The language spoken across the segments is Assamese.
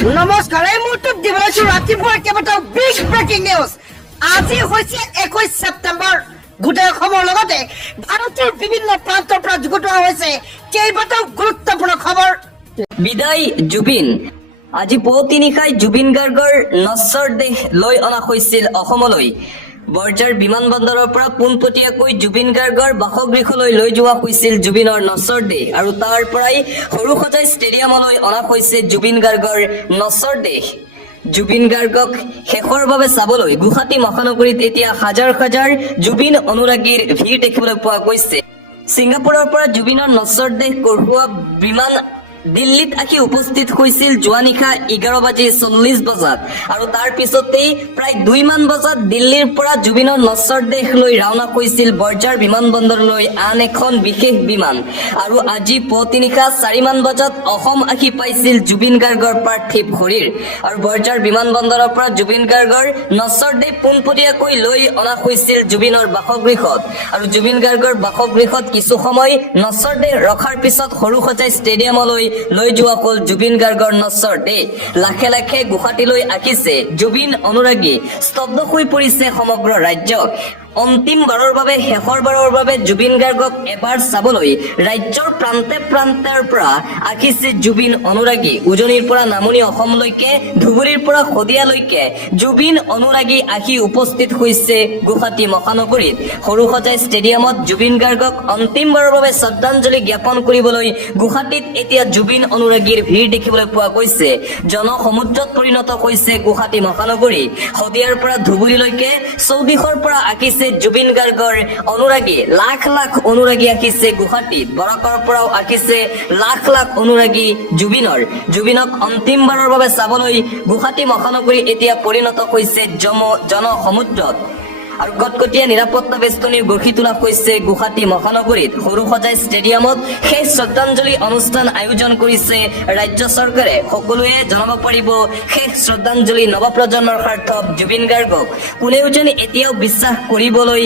নমস্কাৰ, এই মুহূৰ্তত দিবলৈ আছো ৰাতিপুৱাৰ কেইবাটাও বিগ ব্ৰেকিং নিউজ। আজি হৈছে 21 ছেপ্টেম্বৰ। গোটেই অসমৰ লগতে ভাৰতৰ বিভিন্ন প্ৰান্তৰ পৰা যুগুতোৱা হৈছে কেইবাটাও গুৰুত্বপূৰ্ণ খবৰ। বিদায় জুবিন। আজি পুৱতি নিশাই জুবিন গাৰ্গৰ নশ্বৰ দেহ লৈ অনা হৈছিল অসমলৈ। বৰঝাৰ বিমানবন্দৰৰ পৰা পোনপটীয়াকৈ জুবিন গাৰ্গৰ বাসগৃহলৈ লৈ যোৱা হৈছিল জুবিনৰ নশ্বৰ দেহ আৰু তাৰ পৰাই সৰুসজাই ষ্টেডিয়ামলৈ অনা হৈছে জুবিন গাৰ্গৰ নশ্বৰ দেহ। জুবিন গাৰ্গক শেষৰ বাবে চাবলৈ গুৱাহাটী মহানগৰীত এতিয়া হাজাৰ হাজাৰ জুবিন অনুৰাগীৰ ভিৰ দেখিবলৈ পোৱা গৈছে। ছিংগাপুৰৰ পৰা জুবিনৰ নশ্বৰ দেহ কঢ়িওৱা বিমান দিল্লীত আহি উপস্থিত হৈছিল যোৱা নিশা 11:40 বজাত আৰু তাৰ পিছতেই প্ৰায় 2 মান বজাত দিল্লীৰ পৰা জুবিনৰ নশ্বৰ দেহ লৈ ৰাওনা হৈছিল বৰঝাৰ বিমানবন্দৰলৈ আন এখন বিশেষ বিমান আৰু আজি পুৱতি নিশা 4 মান বজাত অসম আহি পাইছিল জুবিন গাৰ্গৰ পাৰ্থিৱ শৰীৰ আৰু বৰঝাৰ বিমানবন্দৰৰ পৰা জুবিন গাৰ্গৰ নশ্বৰ দেহ পোনপটীয়াকৈ লৈ অনা হৈছিল জুবিনৰ বাসগৃহত আৰু জুবিন গাৰ্গৰ বাসগৃহত কিছু সময় নশ্বৰ দেহ ৰখাৰ পিছত সৰুসজাই ষ্টেডিয়ামলৈ লৈ যোৱা হ'ল জুবিন গাৰ্গৰ নশ্বৰ দেহ। লাখে লাখে গুৱাহাটীলৈ আহিছে জুবিন অনুৰাগী। স্তব্ধ হৈ পৰিছে সমগ্ৰ ৰাজ্য। অন্তিমবাৰৰ বাবে শেষৰবাৰৰ বাবে জুবিন গাৰ্গক এবাৰ চাবলৈ ৰাজ্যৰ প্ৰান্তে প্ৰান্তৰ পৰা আহিছে জুবিন অনুৰাগী। উজনিৰ পৰা নামনি অসমলৈকে ধুবুৰীৰ পৰা শদিয়ালৈকে জুবিন অনুৰাগী আহি উপস্থিত হৈছে গুৱাহাটী মহানগৰীত। সৰুসজাই ষ্টেডিয়ামত জুবিন গাৰ্গক অন্তিমবাৰৰ বাবে শ্ৰদ্ধাঞ্জলি জ্ঞাপন কৰিবলৈ গুৱাহাটীত এতিয়া জুবিন অনুৰাগীৰ ভিৰ দেখিবলৈ পোৱা গৈছে। জনসমুদ্ৰত পৰিণত হৈছে গুৱাহাটী মহানগৰী। শদিয়াৰ পৰা ধুবুৰীলৈকে চৌদিশৰ পৰা আহিছে জুবিন গাৰ্গৰ অনুৰাগী। লাখ লাখ অনুৰাগী আহিছে গুৱাহাটীত। বৰাকৰ পৰাও আহিছে লাখ লাখ অনুৰাগী জুবিনক অন্তিমবাৰৰ বাবে চাবলৈ গুৱাহাটী মহানগৰী এতিয়া পৰিণত হৈছে জনসমুদ্ৰত আৰু কটকটীয়া নিৰাপত্তা বেষ্টনীৰ গঢ়ি তোলা হৈছে গুৱাহাটী মহানগৰীত। সৰুসজাই ষ্টেডিয়ামত শেষ শ্ৰদ্ধাঞ্জলি অনুষ্ঠান আয়োজন কৰিছে ৰাজ্য চৰকাৰে। সকলোৱে জনাব পাৰিব শেষ শ্ৰদ্ধাঞ্জলি নৱপ্ৰজন্মৰ স্বাৰ্থত জুবিন গাৰ্গক। কোনেও যেন এতিয়াও বিশ্বাস কৰিবলৈ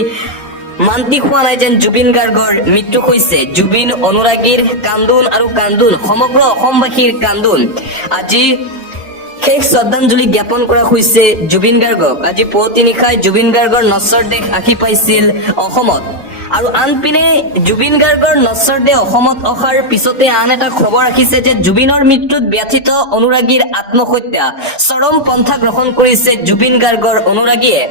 মান্তি হোৱা নাই যেন জুবিন গাৰ্গৰ মৃত্যু হৈছে। জুবিন অনুৰাগীৰ কান্দোন আৰু কান্দোন, সমগ্ৰ অসমবাসীৰ কান্দোন। আজি শেষ শ্ৰদ্ধাঞ্জলি জ্ঞাপন কৰা হৈছে জুবিন গাৰ্গক। আজি পুৱতি নিশাই জুবিন গাৰ্গৰ নশ্বৰ দেহ আহি পাইছিল অসমত আৰু আনপিনে জুবিন গাৰ্গৰ নশ্বৰ দেহ অসমত অহাৰ পিছতে আন এটা খবৰ আহিছে যে জুবিনৰ মৃত্যুত ব্যথিত অনুৰাগীৰ আত্মহত্যা। চৰম পন্থা গ্ৰহণ কৰিছে জুবিন গাৰ্গৰ অনুৰাগীয়ে।